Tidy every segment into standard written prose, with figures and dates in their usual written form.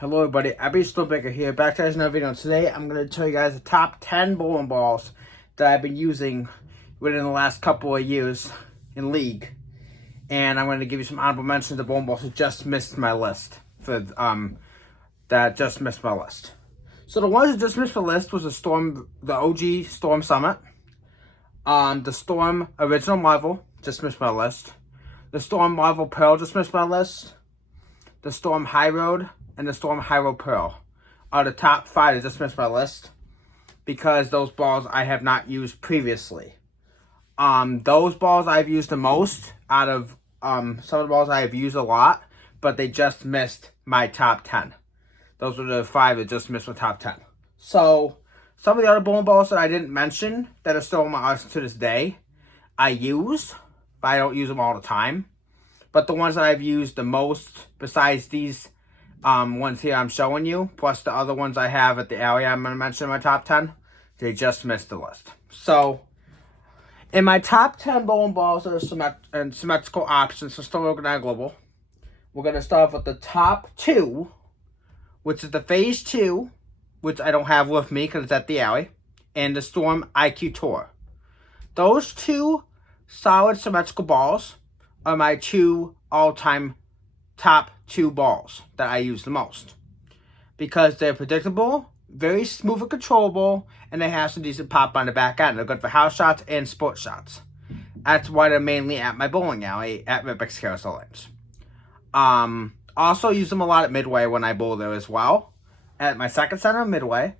Hello everybody, Abby Stillbaker here, back to another video. Today I'm going to tell you guys the top 10 bowling balls that I've been using within the last couple of years in League. And I'm going to give you some honorable mentions of bowling balls that just missed my list. So the ones that just missed the list was the OG Storm Summit. The Storm Original Marvel just missed my list. The Storm Marvel Pearl just missed my list. The Storm High Road and the Storm High Road Pearl are the top 5 that just missed my list because those balls I have not used previously. Those balls I've used the most out of some of the balls I have used a lot, but they just missed my top 10. Those were the 5 that just missed my top 10. So some of the other bowling balls that I didn't mention that are still on my list to this day, I use, but I don't use them all the time. But the ones that I've used the most, besides these ones here I'm showing you, plus the other ones I have at the alley I'm going to mention in my top 10, they just missed the list. So, in my top 10 bowling balls that are symmetrical options for Storm Organized Global, we're going to start with the top 2, which is the Phase 2, which I don't have with me because it's at the alley, and the Storm IQ Tour. Those 2 solid symmetrical balls are my 2 all-time top 2 balls that I use the most. Because they're predictable, very smooth and controllable, and they have some decent pop on the back end. They're good for house shots and sports shots. That's why they're mainly at my bowling alley at Rippex Carousel Lanes. Also use them a lot at Midway when I bowl there as well. At my second center, Midway,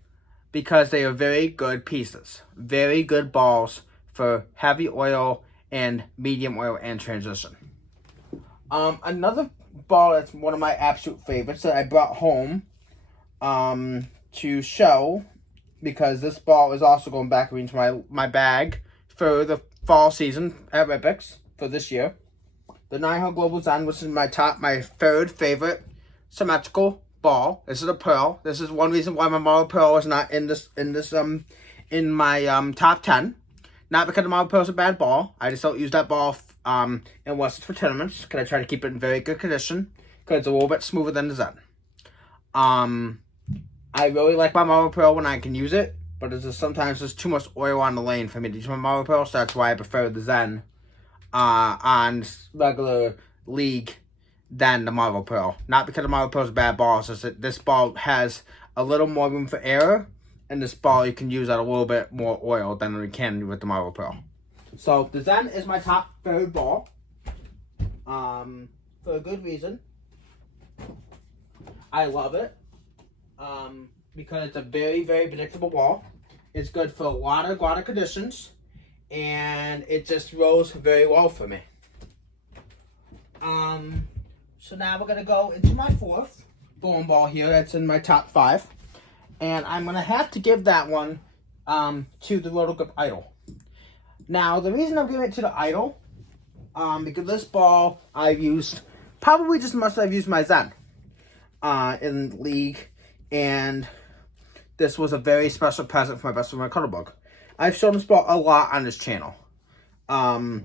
because they are very good pieces. Very good balls for heavy oil and medium oil and transition. Another ball that's one of my absolute favorites that I brought home to show, because this ball is also going back into my bag for the fall season at Rippex for this year. The 9-hole Global Zen, which is my 3rd favorite symmetrical ball. This is a pearl. This is one reason why my Marble Pearl is not in my top 10. Not because the Marble Pearl is a bad ball. I just don't use that ball in Western for tournaments because I try to keep it in very good condition because it's a little bit smoother than the Zen. I really like my Marble Pearl when I can use it, but sometimes there's too much oil on the lane for me to use my Marble Pearl, so that's why I prefer the Zen on regular League than the Marble Pearl. Not because the Marble Pearl is a bad ball, it's just that this ball has a little more room for error, and this ball you can use at a little bit more oil than you can with the Marble Pearl. So the Zen is my top 3rd ball, for a good reason. I love it, because it's a very, very predictable ball. It's good for a lot of conditions, and it just rolls very well for me. So now we're going to go into my 4th bowling ball here that's in my top 5. And I'm going to have to give that one to the Roto Grip Idol. Now, the reason I'm giving it to the Idol, because this ball I've used probably just as much as I've used my Zen in League. And this was a very special present for my best friend, my Cuddlebug. I've shown this ball a lot on this channel. The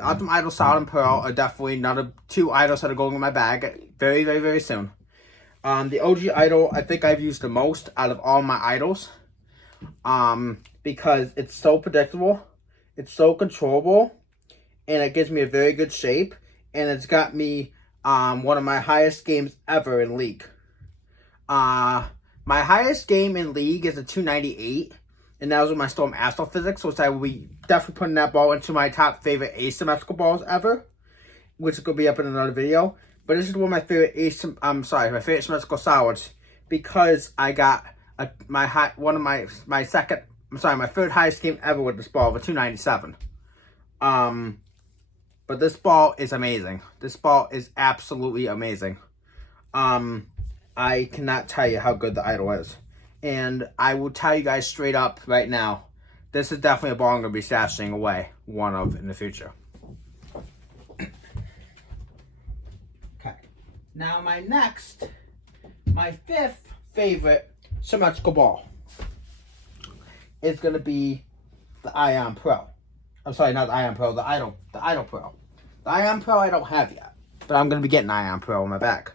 Ultimate Idol Solid and Pearl are definitely another 2 idols that are going in my bag very, very, very soon. The OG Idol, I think I've used the most out of all my idols. Because it's so predictable, it's so controllable, and it gives me a very good shape. And it's got me one of my highest games ever in League. My highest game in League is a 298. And that was with my Storm Astrophysics, which I will be definitely putting that ball into my top favorite asymmetrical balls ever, which is going to be up in another video. But this is one of my favorite my favorite symmetrical solids, because I got my 3rd highest game ever with this ball, of a 297. But this ball is amazing. This ball is absolutely amazing. I cannot tell you how good the Idol is. And I will tell you guys straight up right now, this is definitely a ball I'm going to be stashing away one of in the future. Okay. Now my 5th favorite symmetrical ball is going to be the Ion Pro. I'm sorry, not the Ion Pro, the Idol Pro. The Ion Pro I don't have yet, but I'm going to be getting Ion Pro on my back.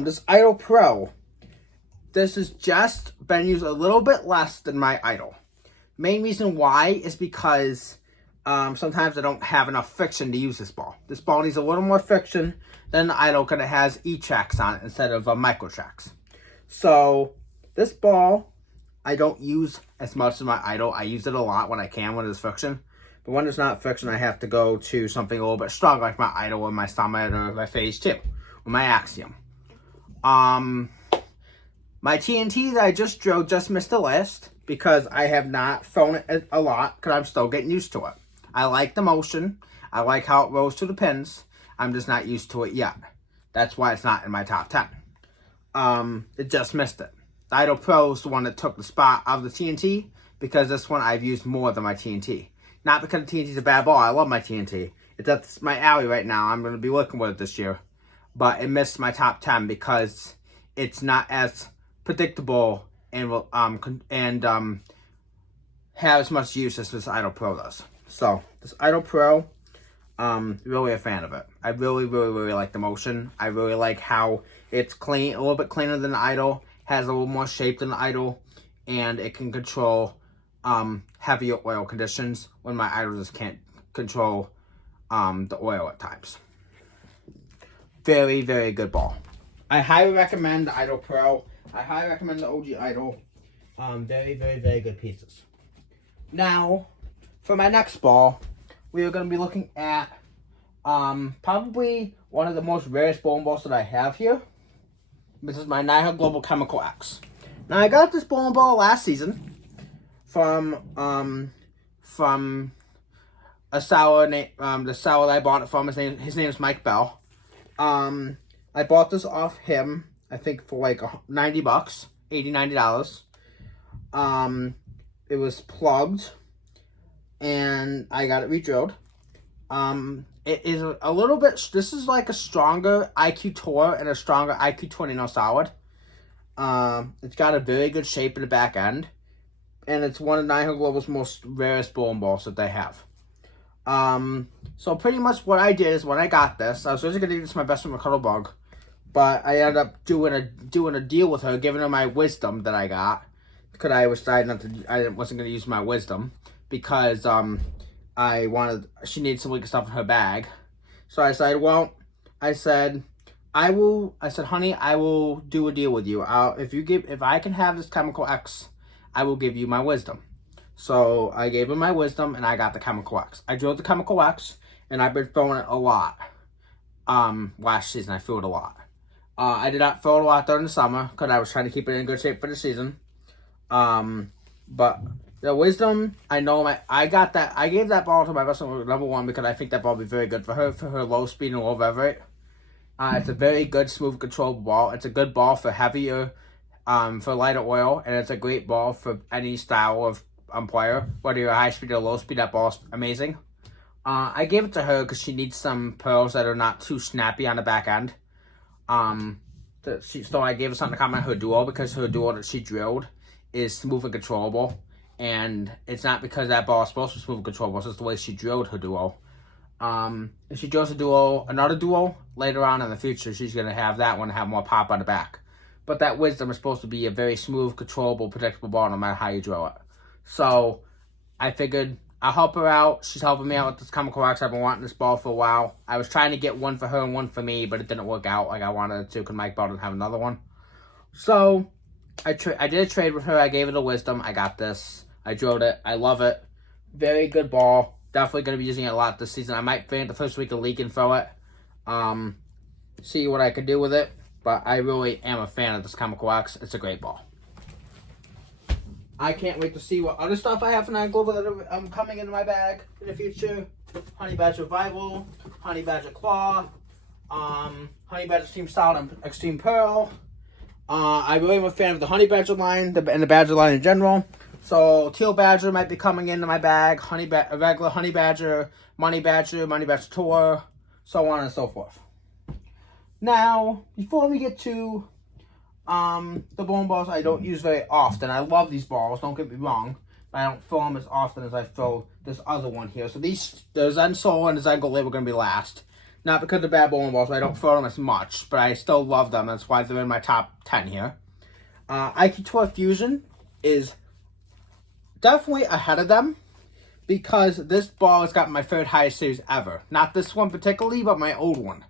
This Idol Pro this has just been used a little bit less than my idol. Main reason why is because sometimes I don't have enough friction to use this ball. This ball needs a little more friction than the idol because it has E-tracks on it instead of micro tracks. So this ball I don't use as much as my idol. I use it a lot when I can when there's friction. But when there's not friction, I have to go to something a little bit stronger like my idol or my summit or my phase 2 or my axiom. My TNT that I just drilled just missed the list because I have not thrown it a lot because I'm still getting used to it. I like the motion. I like how it rolls to the pins. I'm just not used to it yet. That's why it's not in my top 10. It just missed it. The Idol Pro is the one that took the spot out of the TNT because this one I've used more than my TNT. Not because the TNT is a bad ball. I love my TNT. That's my alley right now. I'm going to be working with it this year. But it missed my top 10 because it's not as predictable and have as much use as this Idol Pro does. So this Idol Pro, really a fan of it. I really like the motion. I really like how it's clean, a little bit cleaner than the Idol, has a little more shape than the Idol, and it can control heavier oil conditions when my Idol just can't control the oil at times. Very good ball. I highly recommend the Idol Pro. I highly recommend the OG Idol. Very good pieces. Now, for my next ball, we are going to be looking at probably one of the most rarest bowling balls that I have here. This is my Niagara Global Chemical X. Now, I got this bowling ball last season from a seller the seller that I bought it from. His name is Mike Bell. I bought this off him, I think for like $90, $80, $90. It was plugged, and I got it re-drilled. It is a little bit, this is like a stronger IQ Tour and a stronger IQ 20 solid. It's got a very good shape in the back end, and it's one of Niagara Global's most rarest bowling balls that they have. So pretty much what I did is when I got this, I was originally going to give this to my best friend McCuddle Bug, but I ended up doing a deal with her, giving her my wisdom that I got, because I wasn't going to use my wisdom, because she needed some weak stuff in her bag. So I said, honey, I will do a deal with you. If I can have this Chemical X, I will give you my wisdom. So I gave her my wisdom, and I got the Chemical X. I drilled the Chemical X, and I've been throwing it a lot. Last season, I threw it a lot. I did not throw it a lot during the summer, because I was trying to keep it in good shape for the season. But the wisdom, I gave that ball to my best friend, number one, because I think that ball would be very good for her low speed and low rev rate. It's a very good, smooth, controllable ball. It's a good ball for heavier, for lighter oil, and it's a great ball for any style of player. Whether you're high speed or low speed, that ball's amazing. I gave it to her because she needs some pearls that are not too snappy on the back end. So I gave her something to comment her duo, because her duo that she drilled is smooth and controllable. And it's not because that ball is supposed to be smooth and controllable, it's just the way she drilled her duo. If she drills another duo later on in the future, she's going to have that one have more pop on the back. But that wisdom is supposed to be a very smooth, controllable, predictable ball no matter how you drill it. So I figured I'll help her out. She's helping me out with this Chemical X. I've been wanting this ball for a while. I was trying to get one for her and one for me, but it didn't work out like I wanted it to, because Mike Bell didn't have another one. So I did a trade with her. I gave her the wisdom. I got this. I drilled it. I love it. Very good ball. Definitely going to be using it a lot this season. I might faint the first week of league and throw it. See what I can do with it. But I really am a fan of this Chemical X. It's a great ball. I can't wait to see what other stuff I have for Niagara Global that are coming into my bag in the future. Honey Badger Revival, Honey Badger Claw, Honey Badger Extreme Solid and Extreme Pearl. I really am a fan of the Honey Badger line and the Badger line in general. So Teal Badger might be coming into my bag. Regular Honey Badger, Money Badger Tour, so on and so forth. Now, before we get to the bowling balls I don't use very often. I love these balls, don't get me wrong, but I don't throw them as often as I throw this other one here. So the Zen Soul and the Zen Gold are going to be last. Not because they're bad bowling balls, but I don't throw them as much, but I still love them. That's why they're in my top 10 here. IQ Tour Fusion is definitely ahead of them because this ball has got my third highest series ever. Not this one particularly, but my old one.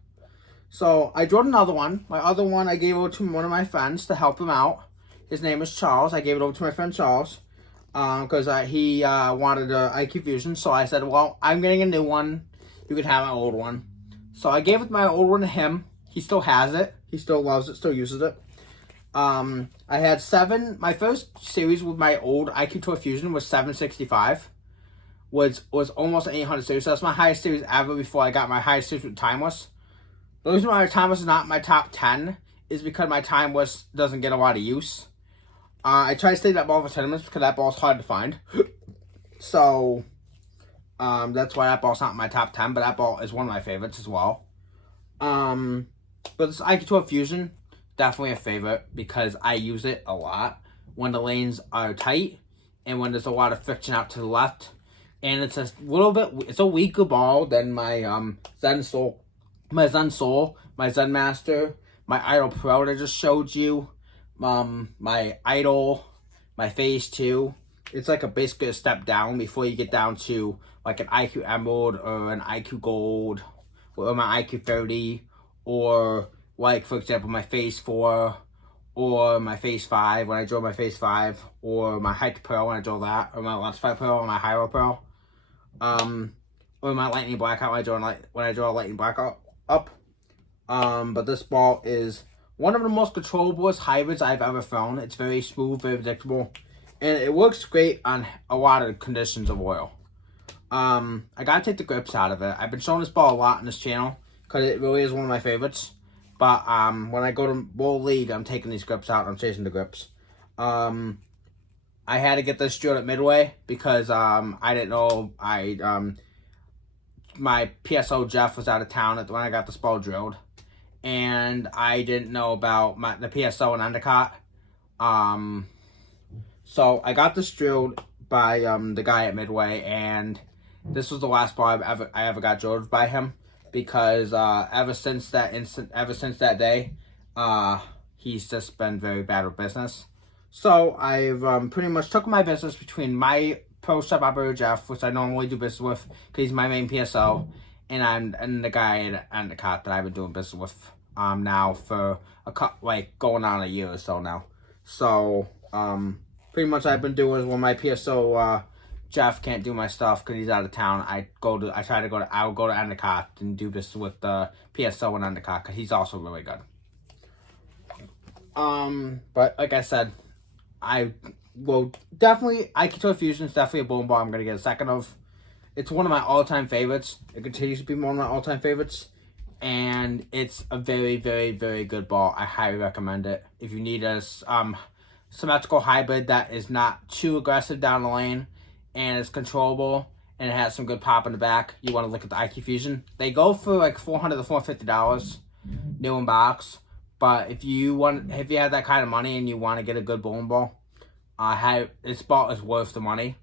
So I drew another one. My other one I gave over to one of my friends to help him out. His name is Charles. I gave it over to my friend Charles because he wanted an IQ Fusion. So I said, well, I'm getting a new one. You can have my old one. So I gave my old one to him. He still has it. He still loves it, still uses it. I had my first series with my old IQ Tour Fusion was 765. Was almost an 800 series. So that's my highest series ever before I got my highest series with Timeless. The reason why my Timeless is not my top 10 is because my Timeless doesn't get a lot of use. I try to save that ball for tournaments because that ball's hard to find. So, that's why that ball's not in my top 10, but that ball is one of my favorites as well. But this IQ Tour Fusion, definitely a favorite because I use it a lot when the lanes are tight and when there's a lot of friction out to the left. And it's a weaker ball than my Zen Soul, my Zen Master, my Idol Pro that I just showed you, my Idol, my Phase 2. It's like basically a step down before you get down to like an IQ Emerald or an IQ Gold or my IQ 30 or like, for example, my Phase 4 or my Phase 5 when I draw my Phase 5 or my Hyper Pro when I draw that or my Electrify Pro or my Hyro Pro. Or my Lightning Blackout when I draw a Lightning Blackout up. But this ball is one of the most controllable hybrids I've ever thrown. It's very smooth, very predictable, and it works great on a lot of conditions of oil. I gotta take the grips out of it. I've been showing this ball a lot on this channel because it really is one of my favorites. But when I go to World League, I'm taking these grips out and I'm chasing the grips. I had to get this drilled at Midway because I didn't know my PSO Jeff was out of town when I got this ball drilled, and I didn't know about the PSO and undercut. So I got this drilled by the guy at Midway, and this was the last ball I ever got drilled by him because ever since that day, he's just been very bad with business. So I've pretty much took my business between my pro shop operator Jeff, which I normally do business with because he's my main PSO, and the guy at the cot that I've been doing business with now for going on a year or so now. So pretty much I've been doing is when my PSO Jeff can't do my stuff because he's out of town. I'll go to Endicott and do this with the PSO and Endicott because he's also really good. But like I said, I will definitely, IQ Tour Fusion is definitely a bowling ball I'm going to get a second of. It's one of my all-time favorites. It continues to be one of my all-time favorites. And it's a very, very, very good ball. I highly recommend it. If you need a symmetrical hybrid that is not too aggressive down the lane and it's controllable and it has some good pop in the back, you want to look at the IQ Fusion. They go for like $400 to $450 new in box. But if you have that kind of money and you want to get a good bowling ball, this ball is worth the money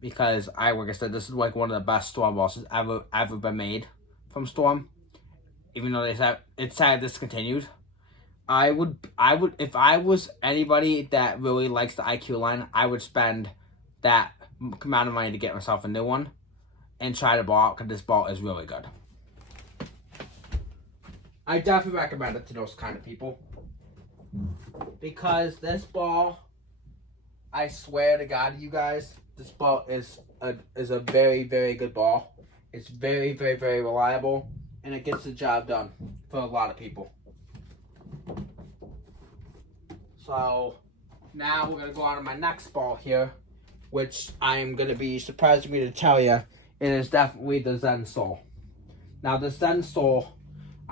because like I said, this is like one of the best Storm balls that's ever been made from Storm. Even though it's sad discontinued, I would if I was anybody that really likes the IQ line, I would spend that amount of money to get myself a new one and try the ball because this ball is really good. I definitely recommend it to those kind of people because this ball, I swear to God, you guys, this ball is a very, very good ball. It's very, very, very reliable, and it gets the job done for a lot of people. So now we're gonna go on to my next ball here, which I'm gonna be surprising me to tell you, it is definitely the Zen Soul. Now the Zen Soul,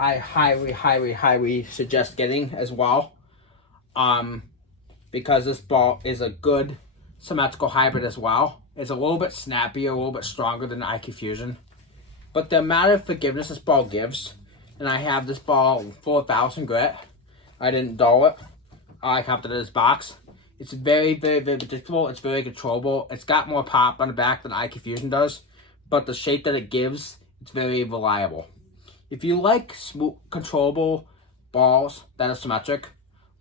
I highly, highly, highly suggest getting as well, because this ball is a good symmetrical hybrid as well. It's a little bit snappier, a little bit stronger than the IQ Fusion, but the amount of forgiveness this ball gives, and I have this ball 4,000 grit. I didn't dull it. I kept it in this box. It's very, very, very predictable. It's very controllable. It's got more pop on the back than IQ Fusion does, but the shape that it gives, it's very reliable. If you like smooth, controllable balls that are symmetric,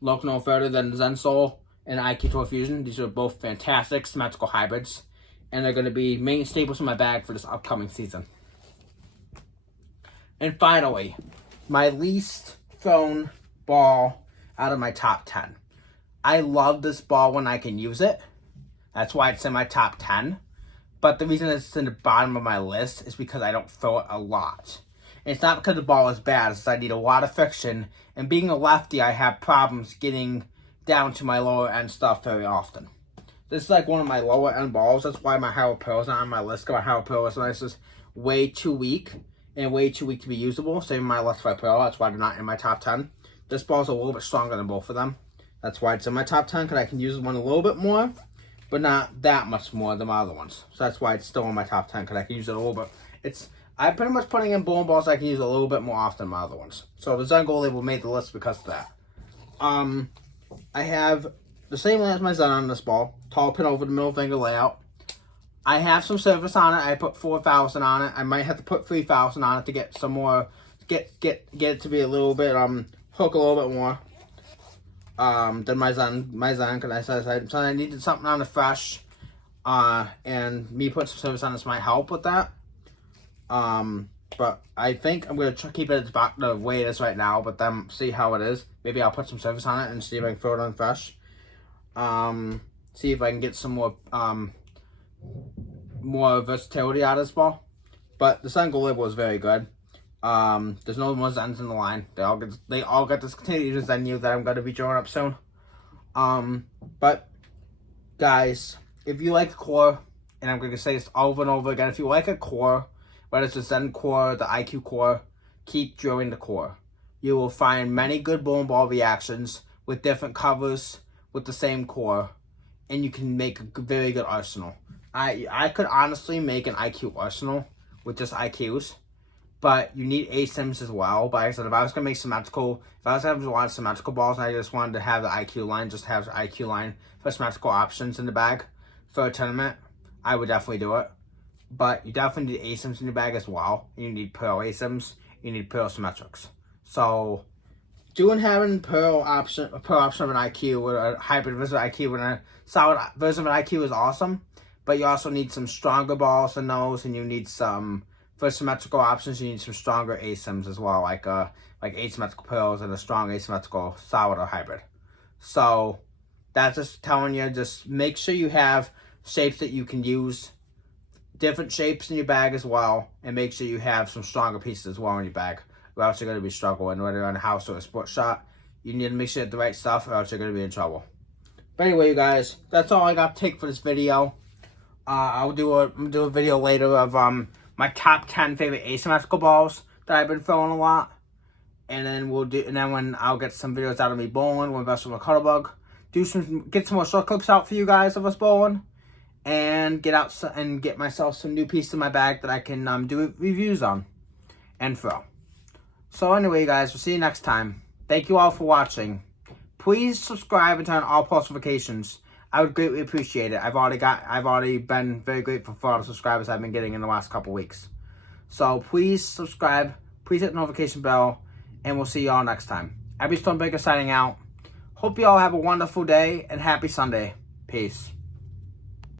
look no further than Zen Soul and IQ Tour Fusion. These are both fantastic symmetrical hybrids, and they're going to be main staples in my bag for this upcoming season. And finally, my least thrown ball out of my top 10. I love this ball when I can use it. That's why it's in my top 10. But the reason it's in the bottom of my list is because I don't throw it a lot. And it's not because the ball is bad, it's I need a lot of friction. And being a lefty, I have problems getting down to my lower end stuff very often. This is like one of my lower end balls. That's why my Howard Pearl is not on my list. My Howard Pearl is just way too weak. And way too weak to be usable. Same with my left right Pearl. That's why they're not in my top 10. This ball's a little bit stronger than both of them. That's why it's in my top 10, because I can use one a little bit more, but not that much more than my other ones. So that's why it's still in my top 10, because I can use it a little bit. I'm pretty much putting in bowling balls I can use a little bit more often than my other ones. So the Zen Gold Label made the list because of that. I have the same as my Zen on this ball. Tall pin over the middle finger layout. I have some surface on it. I put 4,000 on it. I might have to put 3,000 on it to get some more, get it to be a little bit, hook a little bit more than my Zen, because I needed something on the fresh, and me putting some surface on this might help with that. But I think I'm going to keep it at the way it is right now, but then see how it is. Maybe I'll put some surface on it and see if I can throw it on fresh. See if I can get some more versatility out of this ball. But the Zen Gold Label is very good. There's no more Zens in the line. They all get this continued Zen U that I'm going to be drawing up soon. But guys, if you like core, and I'm going to say this over and over again, if you like a core, whether it's the Zen core, the IQ core, keep drawing the core. You will find many good bowling ball reactions with different covers with the same core, and you can make a very good arsenal. I could honestly make an IQ arsenal with just IQs, but you need ASIMs as well. But like I said, if I was going to make symmetrical, if I was going to have a lot of symmetrical balls and I just wanted to have the IQ line, just have the IQ line for symmetrical options in the bag for a tournament, I would definitely do it. But you definitely need ASIMs in your bag as well. You need Pearl ASIMs, you need Pearl Symmetrics. So having Pearl option of an IQ with a hybrid version of IQ with a solid version of an IQ is awesome. But you also need some stronger balls than those, and you need some, for symmetrical options, you need some stronger ASIMs as well, like asymmetrical Pearls and a strong asymmetrical solid or hybrid. So that's just telling you, just make sure you have shapes that you can use, different shapes in your bag as well, and make sure you have some stronger pieces as well in your bag, or else you're going to be struggling, whether you're on a house or a sports shot. You need to make sure you have the right stuff, or else you're going to be in trouble. But anyway, you guys, that's all I got to take for this video. I'll do a video later of my top 10 favorite asymmetrical balls that I've been throwing a lot, and then when I'll get some videos out of me bowling with Vessel and Cuttlebug, get some more short clips out for you guys of us bowling, and get myself some new pieces in my bag that I can do reviews on and throw. So anyway, guys, we'll see you next time. Thank you all for watching. Please subscribe and turn on all post notifications. I would greatly appreciate it. I've already been very grateful for all the subscribers I've been getting in the last couple weeks. So please subscribe, please hit the notification bell, and we'll see you all next time. Abby Stonebaker signing out. Hope you all have a wonderful day and happy Sunday. Peace.